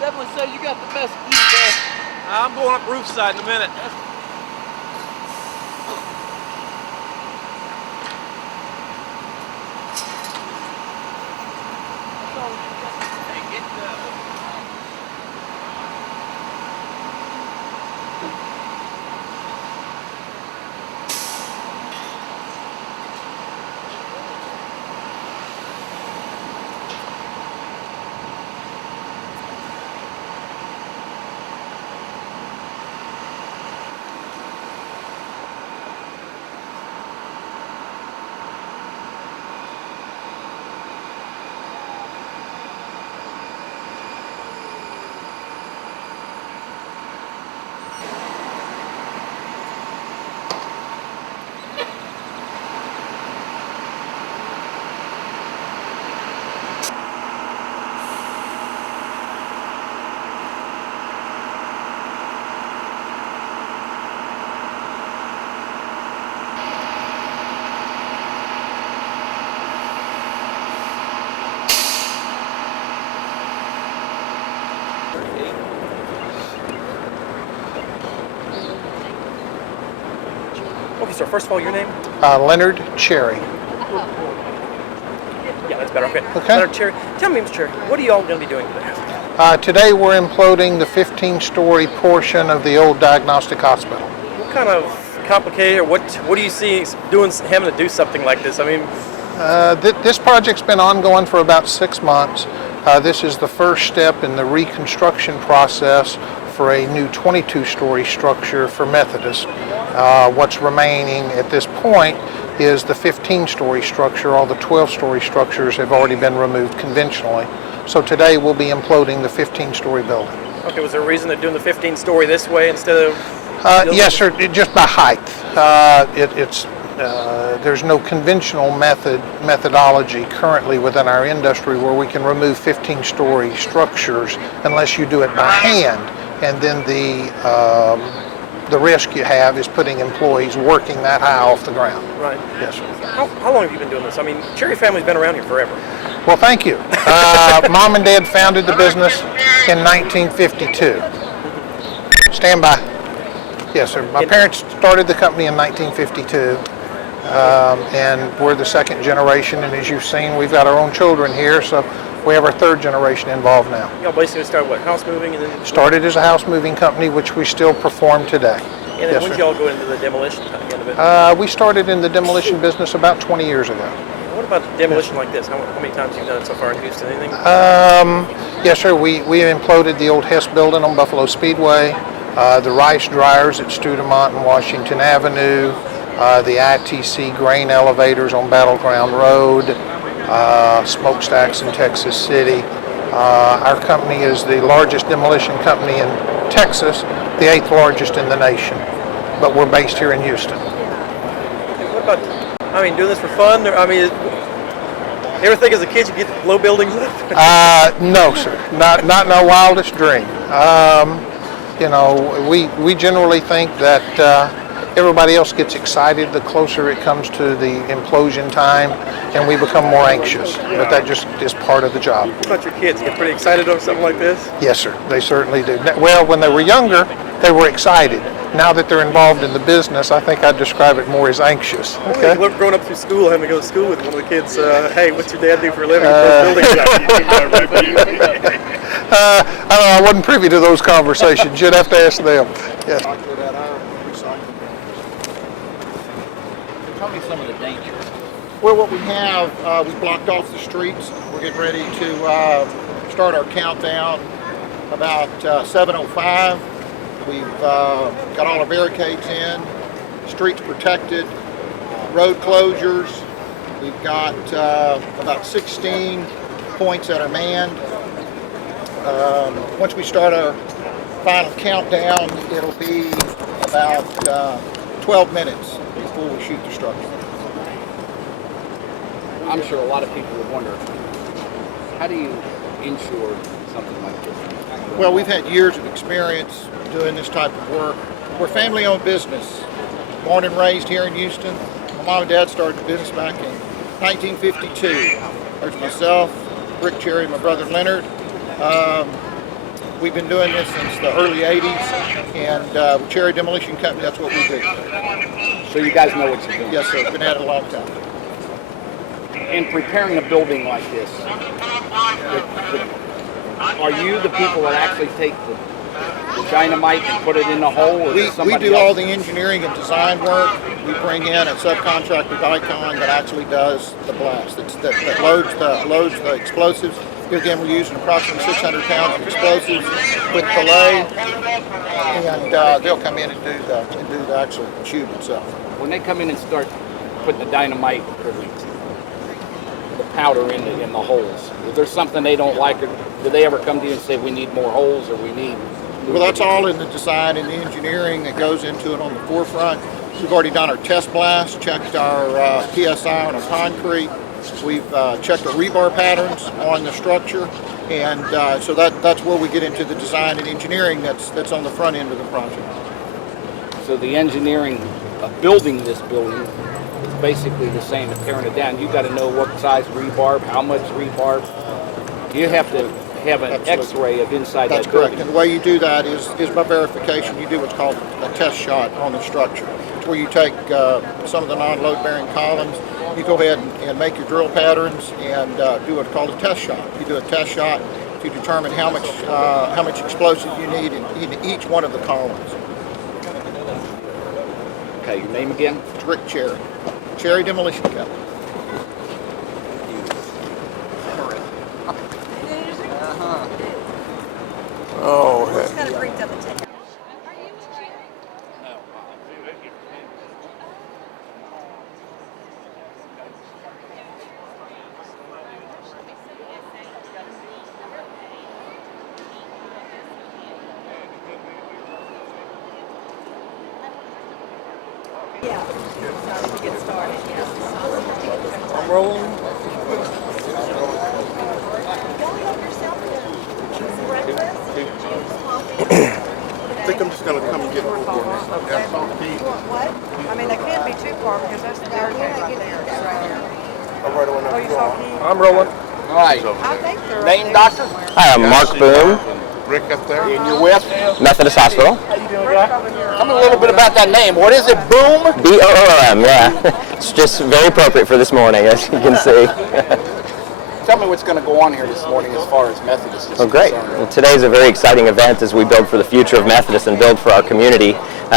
definitely say you got the best view there. I'm going up roof side in a minute. Okay, sir, first of all, your name? Leonard Cherry. Yeah, that's better. Okay. Okay. Leonard Cherry. Tell me, Mr. Cherry, what are you all going to be doing today? Today we're imploding the 15-story portion of the old diagnostic hospital. What kind of complicated, or what do you see doing, having to do something like this? I mean, This project's been ongoing for about 6 months. This is the first step in the reconstruction process for a new 22-story structure for Methodist. What's remaining at this point is the 15-story structure. All the 12-story structures have already been removed conventionally. So today we'll be imploding the 15-story building. okay, was there a reason they're doing the 15-story this way instead of... Yes, sir, just by height. There's no conventional methodology currently within our industry where we can remove 15-story structures unless you do it by hand, and then the risk you have is putting employees working that high off the ground. Right. Yes, sir. How long have you been doing this? I mean, Cherry family's been around here forever. Well, thank you. Mom and Dad founded the business in 1952. Stand by. Yes, sir. My parents started the company in 1952. And we're the second generation, and as you've seen, we've got our own children here, so we have our third generation involved now. Y'all basically started what, house moving, and then Started as a house moving company, which we still perform today. and then Yes, when did sir. y'all go into the demolition end of it? We started in the demolition business about 20 years ago. What about demolition like this? How many times have you done it so far in Houston? Anything? Yes, sir. We imploded the old Hess building on Buffalo Speedway, the rice dryers at Studemont and Washington Avenue, the ITC grain elevators on Battleground Road, smokestacks in Texas City. Our company is the largest demolition company in Texas, the 8th largest in the nation, but we're based here in Houston. What about, I mean, doing this for fun? Or, I mean, you ever think as a kid you get to blow buildings up? No, sir, not in our wildest dream. You know, we generally think that everybody else gets excited the closer it comes to the implosion time, and we become more anxious. But that just is part of the job. What about your kids? Get pretty excited over something like this? Yes, sir, they certainly do. Well, when they were younger, they were excited. Now that they're involved in the business, I think I'd describe it more as anxious. Okay. Growing up through school, having to go to school with one of the kids, hey, what's your dad do for a living? Building job. I wasn't privy to those conversations. You'd have to ask them. Yes. Tell me some of the dangers. Well, what we have, we blocked off the streets. We're getting ready to start our countdown about 7:05. We've got all our barricades in, streets protected, road closures. We've got about 16 points that are manned. Once we start our final countdown, it'll be about 12 minutes before we shoot the structure. I'm sure a lot of people would wonder, how do you insure something like this? Well, we've had years of experience doing this type of work. We're a family-owned business, born and raised here in Houston. My mom and dad started the business back in 1952. There's myself, Rick Cherry, my brother Leonard. We've been doing this since the early 80s, and Cherry Demolition Company, that's what we do. So you guys know what you're doing. Yes, sir. Been at it a long time. In preparing a building like this, are you the people that actually take the dynamite and put it in the hole? Or We do all the engineering and design work. We bring in a subcontractor, Dicon, that actually does the blast. That loads the explosives. Here again, we're using approximately 600 pounds of explosives with delay, and they'll come in and do the actual shoot itself. When they come in and start putting the dynamite or the powder in the holes, is there something they don't like, or do they ever come to you and say we need more holes or we need? Well, that's all in the design and the engineering that goes into it on the forefront. We've already done our test blast, checked our PSI on our concrete. We've checked the rebar patterns on the structure, and so that's where we get into the design and engineering that's on the front end of the project. So the engineering of building this building is basically the same as tearing it down. You got to know what size rebar, how much rebar. You have to have an X-ray of inside That's that correct. building. And the way you do that is by verification. You do what's called a test shot on the structure. It's where you take some of the non-load bearing columns, you go ahead and make your drill patterns and do what's called a test shot. You do a test shot to determine how much explosive you need in each one of the columns. Okay, your name again? Rick Cherry. Cherry Demolition Company. Oh, Just gotta bring double take. Yeah. So to get started, yes. I'm rolling. I think I'm just going to come and get one for me. Okay. You want what? I mean, they can't be too far because that's the barricade right there. I'm right on Oh, that you saw floor. Keith? I'm rolling. All right. I think they're Name, up doctor? there. Hi, I'm Mark Boone, Rick up there. And you're with? Methodist Hospital. Tell me a little bit about that name. What is it? Boom? B-O-O-M, yeah. It's just very appropriate for this morning, as you can see. Tell me what's going to go on here this morning as far as Methodist is Oh, great. concerned. Well, today is a very exciting event as we build for the future of Methodist and build for our community.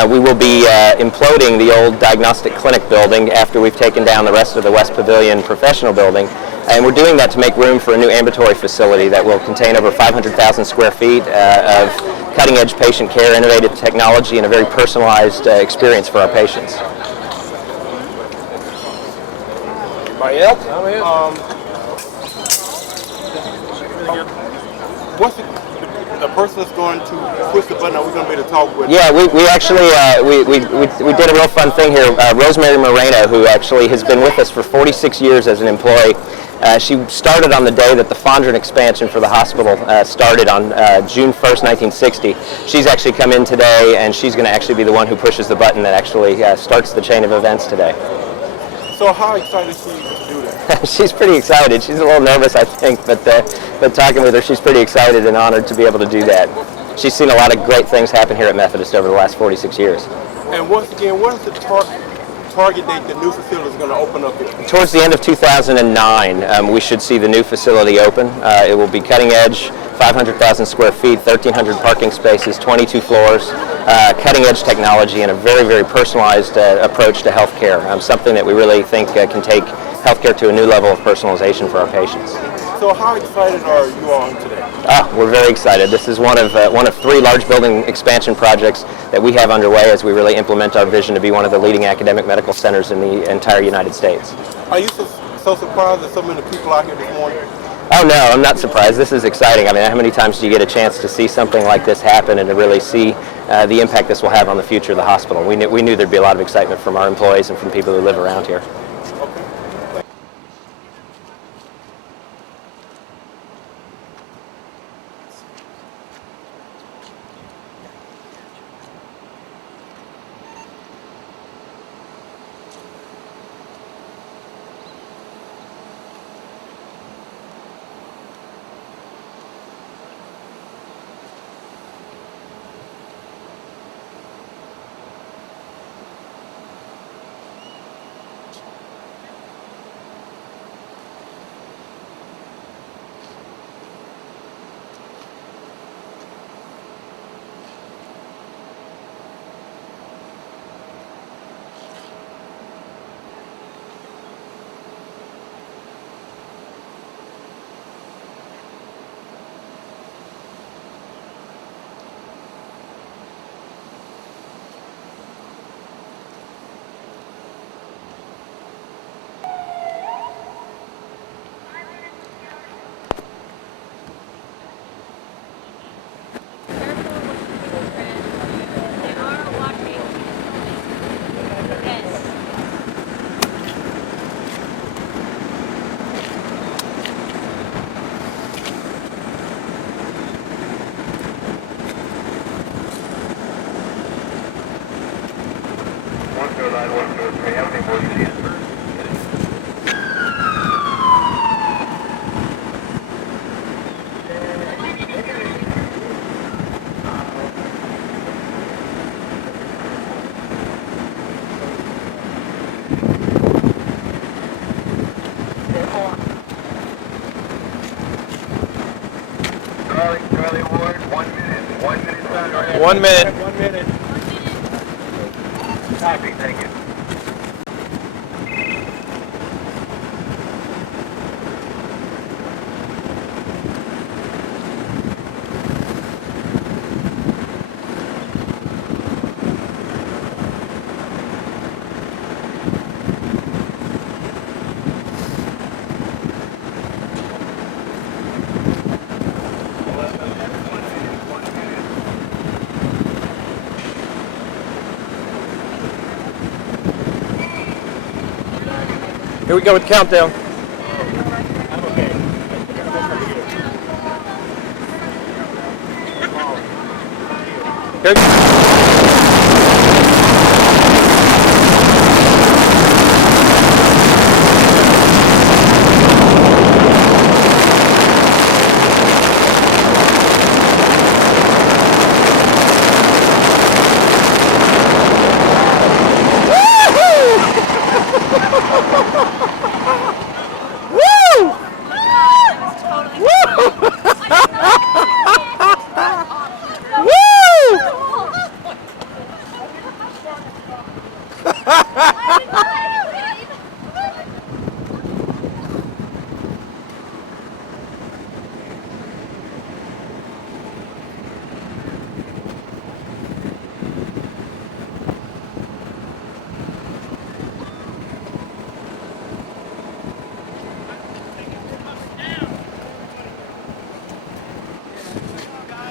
We will be imploding the old diagnostic clinic building after we've taken down the rest of the West Pavilion professional building. And we're doing that to make room for a new ambulatory facility that will contain over 500,000 square feet of cutting-edge patient care, innovative technology, and a very personalized experience for our patients. Anybody else? What's the person that's going to push the button? Are we going to be able to talk with? Yeah, we actually we did a real fun thing here. Rosemary Moreno, who actually has been with us for 46 years as an employee, she started on the day that the Fondren expansion for the hospital started on June 1st, 1960. She's actually come in today, and she's going to actually be the one who pushes the button that actually starts the chain of events today. So how excited is she to do that? She's pretty excited. She's a little nervous, I think, but talking with her, she's pretty excited and honored to be able to do that. She's seen a lot of great things happen here at Methodist over the last 46 years. And once again, what is the target date the new facility is going to open up here? Towards the end of 2009, we should see the new facility open. It will be cutting edge, 500,000 square feet, 1,300 parking spaces, 22 floors, cutting edge technology, and a very, very personalized approach to healthcare. Something that we really think can take healthcare to a new level of personalization for our patients. So how excited are you all today? We're very excited. This is one of 3 large building expansion projects that we have underway as we really implement our vision to be one of the leading academic medical centers in the entire United States. Are you so surprised that so many people out here this morning? Oh no, I'm not surprised. This is exciting. I mean, how many times do you get a chance to see something like this happen and to really see the impact this will have on the future of the hospital? We knew there'd be a lot of excitement from our employees and from people who live around here. Charlie Ward, 1 minute. 1 minute, son. 1 minute. 1 minute. Copy, thank you. Here we go with countdown. Here.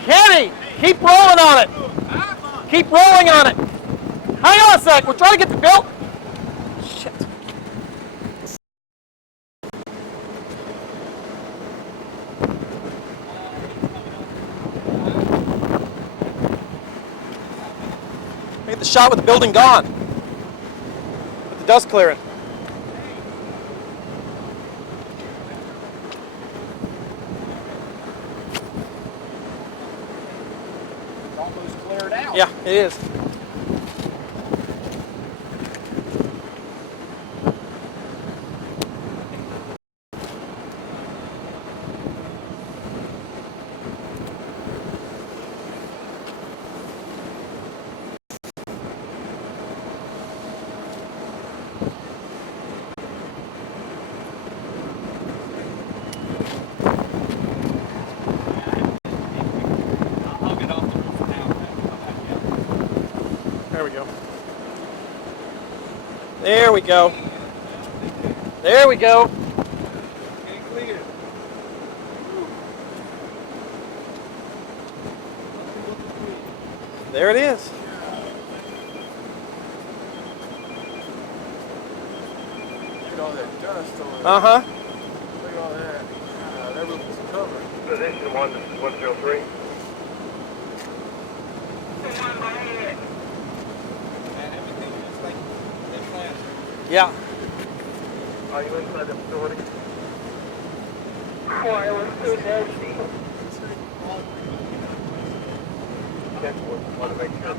Kenny, keep rolling on it. Keep rolling on it. Hang on a sec. We're trying to get the built. Shit. Get the shot with the building gone. With the dust clearing. Almost cleared out. Yeah, it is. There we go. There we go. There we go. There it is. Look at all that dust on it. Uh-huh. Look at all that. That roof is covered. Position 103. Yeah. Are you inside the facility? Check want to make sure.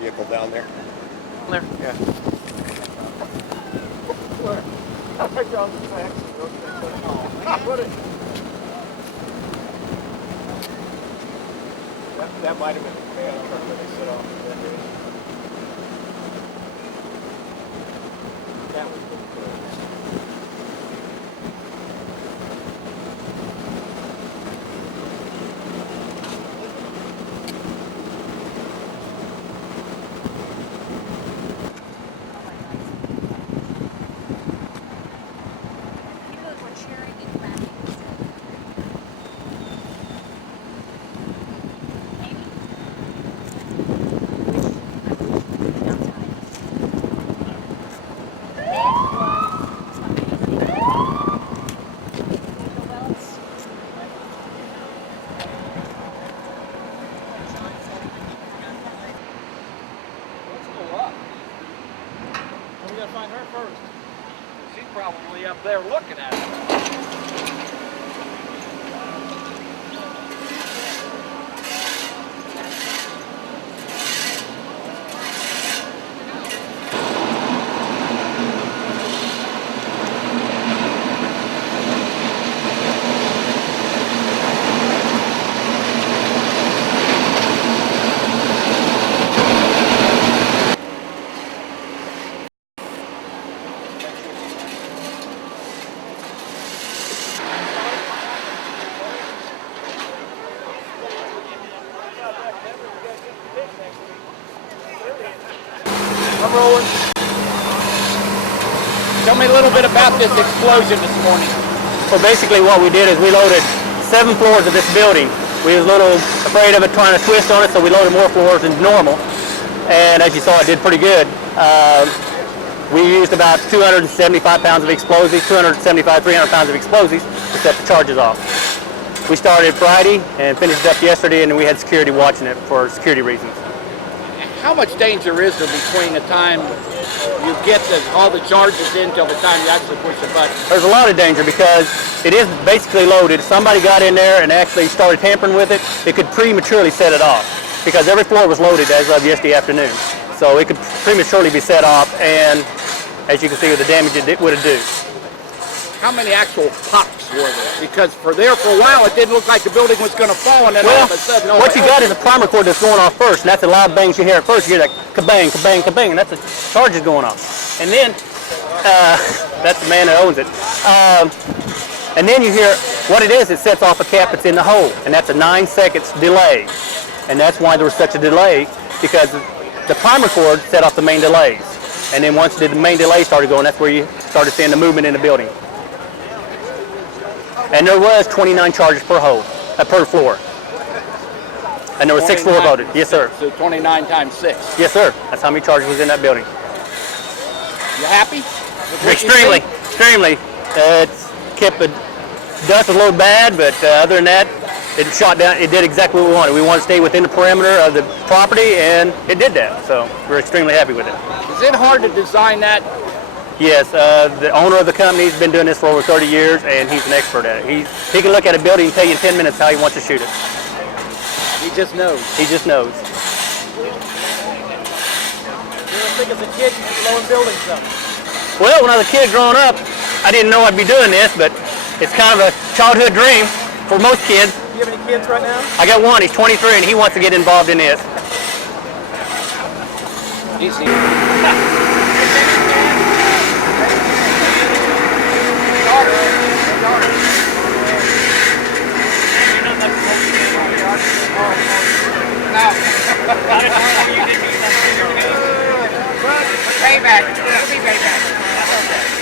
Vehicle down there. There. Yeah. That might have been the command truck that they set off. That was pretty close. probably up there looking at it. I'm rolling. Tell me a little bit about this explosion this morning. So basically what we did is we loaded 7 floors of this building. We was a little afraid of it trying to twist on it, so we loaded more floors than normal. And as you saw, it did pretty good. We used about 275 pounds of explosives, 275, 300 pounds of explosives to set the charges off. We started Friday and finished up yesterday, and we had security watching it for security reasons. How much danger is there between the time you get all the charges in till the time you actually push the button? There's a lot of danger because it is basically loaded. If somebody got in there and actually started tampering with it, it could prematurely set it off because every floor was loaded as of yesterday afternoon. So it could prematurely be set off, and as you can see with the damage it would do. How many actual pops were there? Because for a while it didn't look like the building was going to fall, and then all of a sudden, what you got is a primer cord that's going off first, and that's the loud bangs you hear at first. You hear that kabang, kabang, kabang, and that's the charges going off. And then, that's the man that owns it. And then you hear, what it is, it sets off a cap that's in the hole, and that's a 9 seconds delay. And that's why there was such a delay, because the primer cord set off the main delays. And then once the main delay started going, that's where you started seeing the movement in the building. And there was 29 charges per hole, per floor. And there were 6 floors loaded. Yes, sir. So 29 times 6. Yes, sir. That's how many charges was in that building. You happy? Extremely, extremely. It's kept the dust a little bad, but other than that, it shot down. It did exactly what we wanted. We wanted to stay within the perimeter of the property, and it did that. So we're extremely happy with it. Is it hard to design that? Yes, the owner of the company has been doing this for over 30 years, and he's an expert at it. He can look at a building and tell you in 10 minutes how he wants to shoot it. He just knows. He just knows. You didn't think as a kid you could blowing buildings up? Well, when I was a kid growing up, I didn't know I'd be doing this, but it's kind of a childhood dream for most kids. Do you have any kids right now? I got one, he's 23, and he wants to get involved in this. Easy. Payback. Payback.